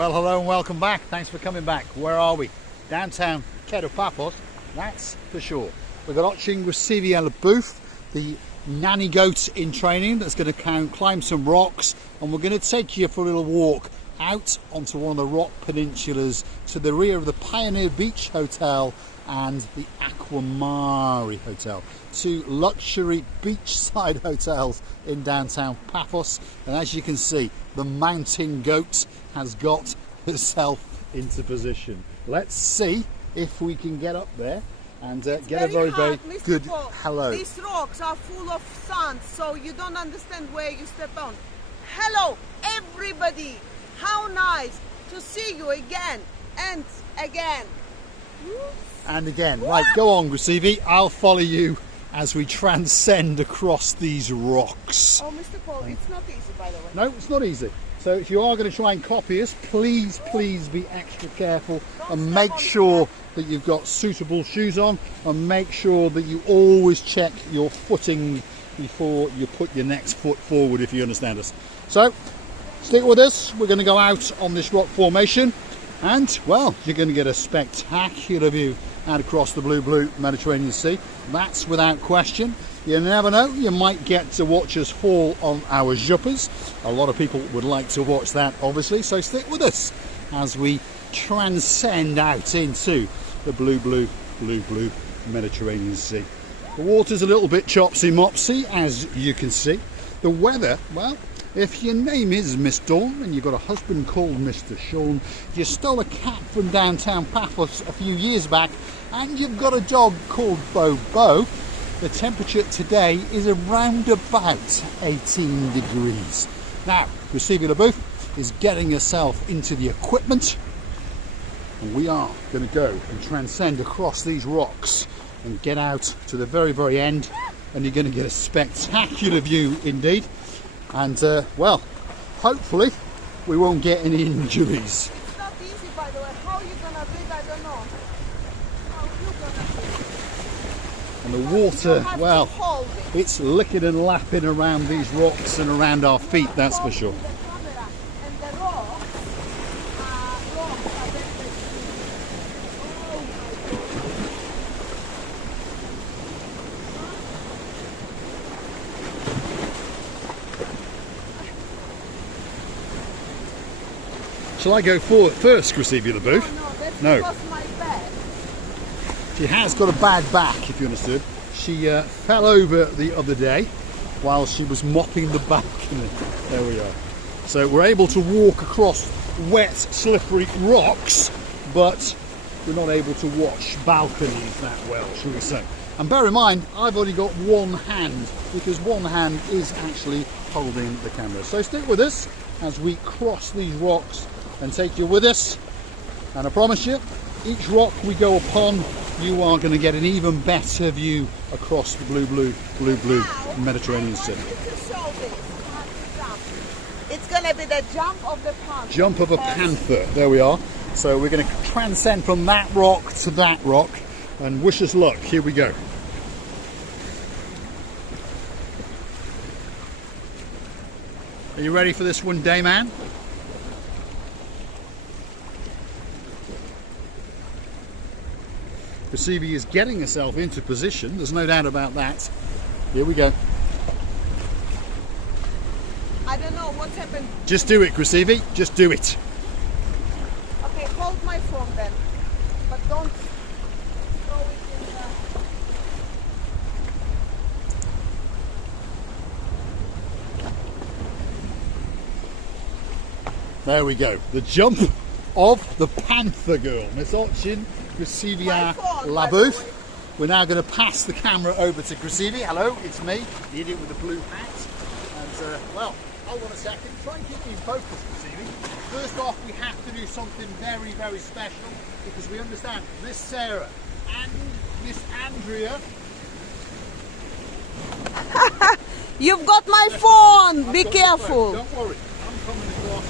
Well, hello and welcome back. Thanks for coming back. Where are we? Downtown Kato Paphos, that's for sure. We've got Cyprus, the nanny goat in training that's going to climb some rocks, and we're going to take you for a little walk out onto one of the rock peninsulas to the rear of the Pioneer Beach Hotel and the Aquamari Hotel, two luxury beachside hotels in downtown Paphos. And as you can see, the mountain goat has got herself into position. Let's see if we can get up there and get a very good hello. These rocks are full of sand, so you don't understand where you step on. Hello everybody, how nice to see you again and again. And again. Right, go on, Grisivi. I'll follow you as we transcend across these rocks. Oh, Mr. Paul, it's not easy, by the way. No, it's not easy. So if you are going to try and copy us, please be extra careful and make sure that you've got suitable shoes on, and make sure that you always check your footing before you put your next foot forward, if you understand us. So stick with us. We're going to go out on this rock formation, and well, you're going to get a spectacular view out across the blue Mediterranean Sea. That's without question. You never know, you might get to watch us fall on our juppers. A lot of people would like to watch that, obviously, so stick with us as we transcend out into the blue Mediterranean Sea. The water's a little bit chopsy-mopsy, as you can see. The weather, well, if your name is Miss Dawn and you've got a husband called Mr. Sean, you stole a cat from downtown Paphos a few years back, and you've got a dog called Bobo, the temperature today is around about 18 degrees. Now, Grisivi is getting herself into the equipment, and we are going to go and transcend across these rocks and get out to the very end, and you're going to get a spectacular view indeed. And well, hopefully we won't get any injuries. It's not easy, by the way. How you gonna do it, I don't know. How you gonna do it? And the water, well, it's licking and lapping around these rocks and around our feet, that's for sure. Shall I go forward first, Grisivi? No, that's my bed. She has got a bad back, if you understood. She fell over the other day while she was mopping the balcony. There we are. So we're able to walk across wet, slippery rocks, but we're not able to watch balconies that well, shall we say. And bear in mind, I've only got one hand, because one hand is actually holding the camera. So stick with us as we cross these rocks and take you with us. And I promise you, each rock we go upon, you are going to get an even better view across the blue Mediterranean Sea. It's going to be the jump of the panther. Jump of a panther, there we are. So we're going to transcend from that rock to that rock, and wish us luck. Here we go. Are you ready for this one, day man? Grisivi is getting herself into position, there's no doubt about that. Here we go. I don't know what's happened. Just do it, Grisivi, just do it. Okay, hold my phone then, but don't throw it in the... There we go, the jump of the Panther Girl, Miss Ochin Grisivi Labouf. We're now going to pass the camera over to Grisivi. Hello, it's me, the idiot with the blue hat. And well, hold on a second, try and keep me in focus, Grisivi. First off, we have to do something very special, because we understand Miss Sarah and Miss Andrea. You've got my phone, be careful. Don't worry, I'm coming across.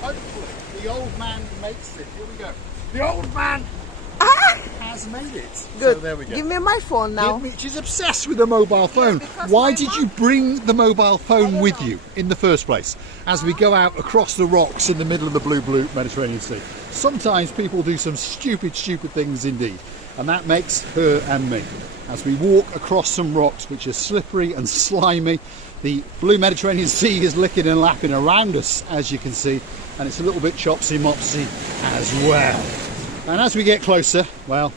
Hopefully, the old man makes it. Here we go. The old man has has made it. Good. So there we go. Give me my phone now. She's obsessed with the mobile phone. because Why my did mum- you bring the mobile phone don't with know. you in the first place as we go out across the rocks in the middle of the blue Mediterranean Sea? Sometimes people do some stupid things indeed, and that makes her and me. As we walk across some rocks which are slippery and slimy, the blue Mediterranean Sea is licking and lapping around us, as you can see, and it's a little bit chopsy-mopsy as well. And as we get closer, well,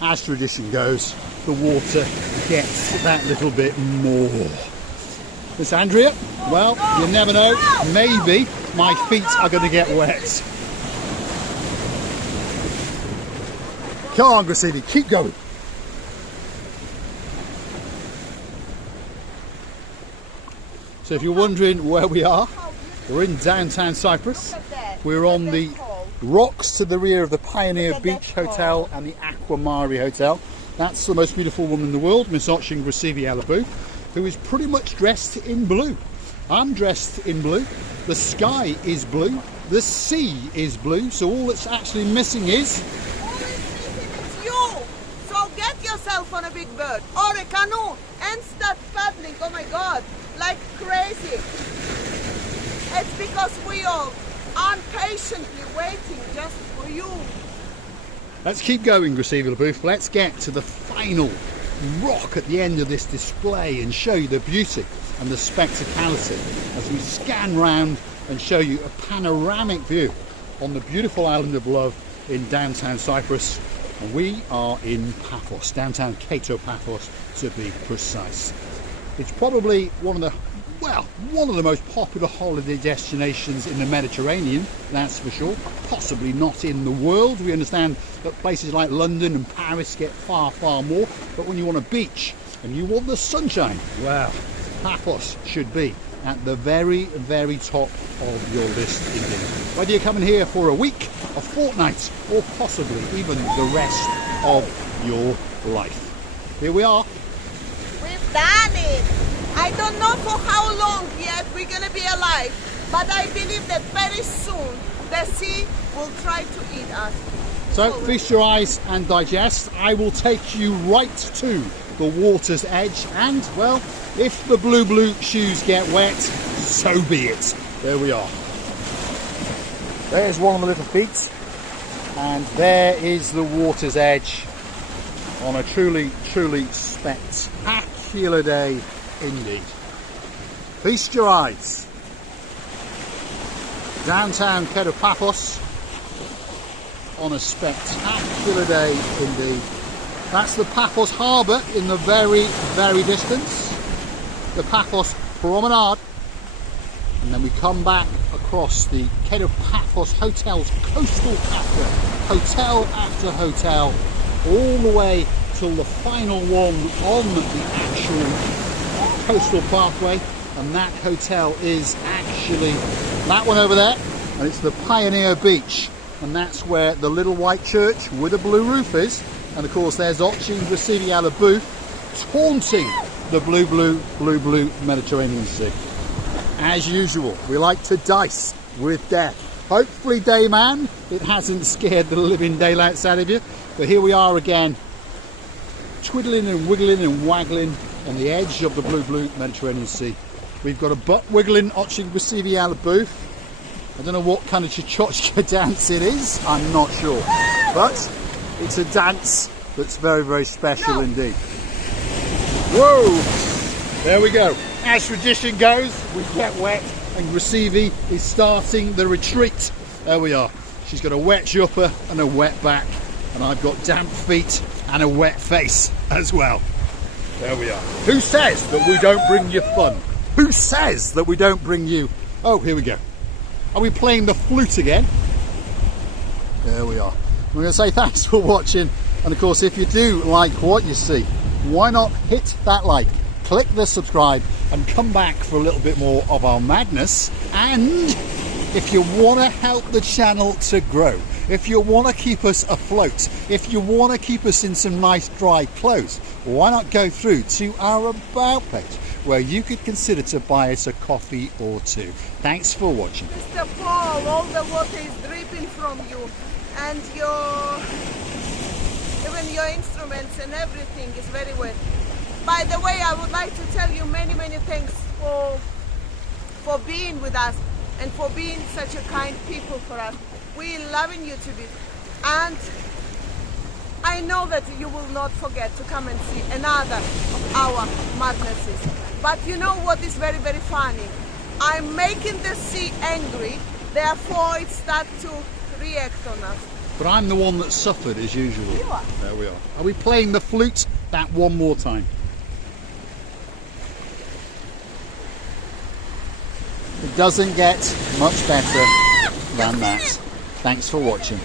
as tradition goes, the water gets that little bit more. Miss Andrea, well, you never know, maybe my feet are going to get wet. Come on, Grassini, keep going. So if you're wondering where we are, we're in downtown Cyprus. We're on the rocks to the rear of the Pioneer Beach Hotel and the Aqua Mare Hotel. That's the most beautiful woman in the world, Miss Oching Grasivi-Alabu, who is pretty much dressed in blue. I'm dressed in blue. The sky is blue. The sea is blue. So all that's actually missing is... All it's missing is you. So get yourself on a big bird or a canoe and start paddling. Oh my God, like crazy. It's because we all are patiently waiting just for you. Let's keep going, Grasivi-Alabu. Let's get to the final rock at the end of this display and show you the beauty and the spectacality as we scan round and show you a panoramic view on the beautiful island of Love in downtown Cyprus. And we are in Paphos, downtown Kato Paphos to be precise. It's probably one of the most popular holiday destinations in the Mediterranean, that's for sure. Possibly not in the world. We understand that places like London and Paris get far more. But when you want a beach and you want the sunshine, well, Paphos should be at the very top of your list indeed. Whether you're coming here for a week, a fortnight, or possibly even the rest of your life. Here we are. We've done it. I don't know for how long yet we're going to be alive, but I believe that very soon the sea will try to eat us. So feast your eyes and digest. I will take you right to the water's edge, and well, if the blue shoes get wet, so be it. There we are. There's one of the little feet, and there is the water's edge on a truly spectacular day indeed. Feast your eyes. Downtown Kato Paphos on a spectacular day indeed. That's the Paphos harbour in the very distance. The Paphos promenade. And then we come back across the Kato Paphos hotels, coastal after hotel, all the way till the final one on the actual coastal pathway. And that hotel is actually that one over there, and it's the Pioneer Beach, and that's where the little white church with a blue roof is. And of course there's Oching Grasivi-Alabu taunting the blue Mediterranean Sea. As usual, we like to dice with death. Hopefully, Dayman, it hasn't scared the living daylights out of you. But here we are again, twiddling and wiggling and waggling on the edge of the blue Mediterranean Sea. We've got a butt wiggling Oching Grasivi-Alabu. I don't know what kind of Chichochka dance it is, I'm not sure. But it's a dance that's very special indeed. Whoa! There we go. As tradition goes, we get wet and Grasivi is starting the retreat. There we are. She's got a wet jumper and a wet back, and I've got damp feet and a wet face as well. There we are. Who says that we don't bring you fun? Who says that we don't bring you... Oh, here we go. Are we playing the flute again? There we are. We're going to say thanks for watching, and of course if you do like what you see, why not hit that like, click the subscribe, and come back for a little bit more of our madness. And if you want to help the channel to grow, if you want to keep us afloat, if you want to keep us in some nice dry clothes, why not go through to our About page, where you could consider to buy us a coffee or two. Thanks for watching. Mr. Paul, all the water is dripping from you, and your Even your instruments and everything is very wet. By the way, I would like to tell you many thanks for being with us and for being such a kind people for us. We loving you to bits, and I know that you will not forget to come and see another of our madnesses. But you know what is very funny? I'm making the sea angry, therefore it starts to react on us. But I'm the one that suffered as usual. You are. There we are. Are we playing the flute that one more time? It doesn't get much better than that. Thanks for watching.